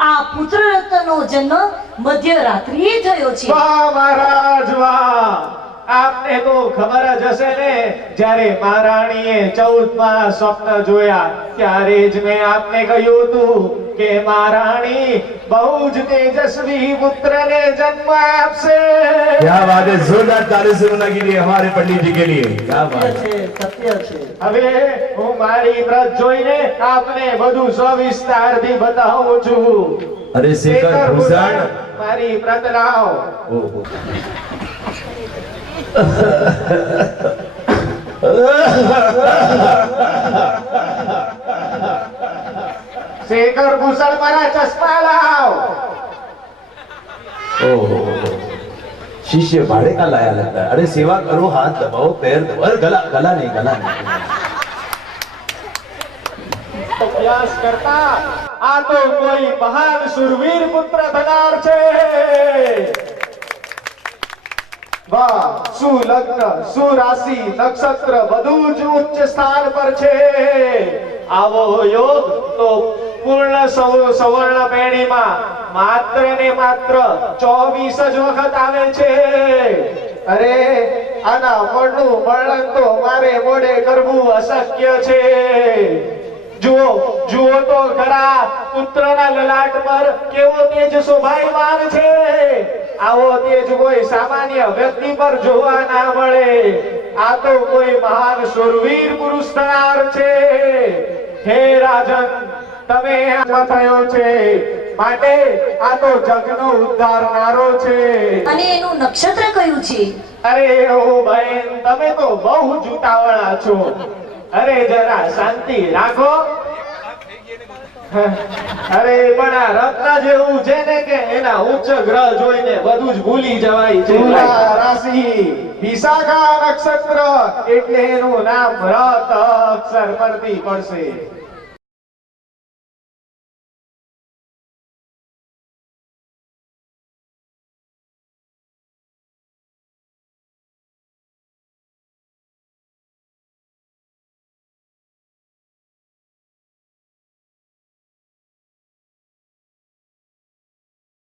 આ પુત્ર રત્નનો જન્મ મધ્યરાત્રિએ થયો છે। વાહ મહારાજ વાહ, આપને તો ખબર જ હશે ને, જ્યારે મહારાણીએ 14મા સ્વપ્ન જોયા ત્યારે જ મેં આપને કહ્યું હતું કે મહારાણી બહુ જ તેજસ્વી પુત્રને જન્મ આપશે। क्या बात है, जोरदार ताली से होना के लिए हमारे पंडित जी के लिए, क्या बात है। સત્ય છે। હવે હું મારી વ્રત જોઈને આપને બધું સવિસ્તારથી બતાવું છું। अरे शेखर भूषण, મારી વ્રત લાવ। ओहो शेखर भूषण मारा चश्मा लाव। ओहो, शिष्य भाड़े का लाया लगता है। अरे सेवा करो, हाथ दबाओ, पैर दबाओ, अरे गला गला नहीं, गला नहीं। અભ્યાસ કરતા આ તો કોઈ મહાન સુરવીર પુત્ર થનાર છે। વાહ, સુલગ્ન સુરાશિ નક્ષત્ર બધું જ ઉચ્ચ સ્થાન પર છે। આવો યોગ તો પૂર્ણ સવર્ણ પેઢીમાં માત્ર ને માત્ર 24 જ વખત આવે છે। અરે આના ફળનું વર્ણન તો મારે મોઢે કરવું અશક્ય છે। જુઓ જુઓ તો ખરા, પુત્રના લલાટ પર કેવો તેજ શોભાયમાન છે। આવો તેજ કોઈ સામાન્ય વ્યક્તિ પર જોવા ના મળે। આ તો કોઈ મહાન શૂરવીર પુરુષ થનાર છે। હે રાજન, તમે આમાં થયો છે માટે આ તો જગનો ઉદ્ધારનારો છે। અને એનું નક્ષત્ર કયું છે? અરે ઓ બહેન, તમે તો બહુ જૂતાવળા છો। અરે જરા શાંતિ રાખો। અરે પણ આ રત્ન જેવું છે ને કે એના ઉચ્ચ ગ્રહ જોઈને બધું જ ભૂલી જવાય છે। રાશિ વિશાખા નક્ષત્ર એટલે એનું નામ રત અક્ષર પરથી પડશે।